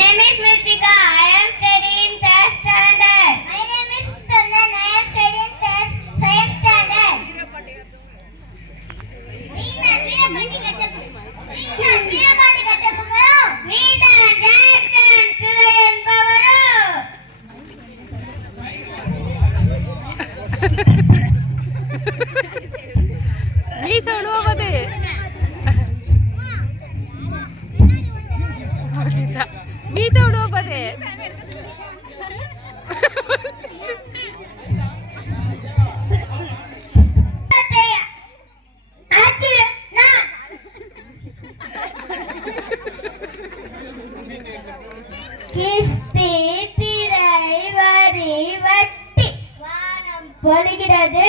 name is Mritika. I am studying third standard. My name is Tandan. I am studying science standard. Veerapandi Kattabumaro. Meeta Jackson Surayan Pavaru. நீ சொல்லுவது நீ சொல்லுவது கிஸ்தி திரை வரி வட்டி வானம் பொழிகிறது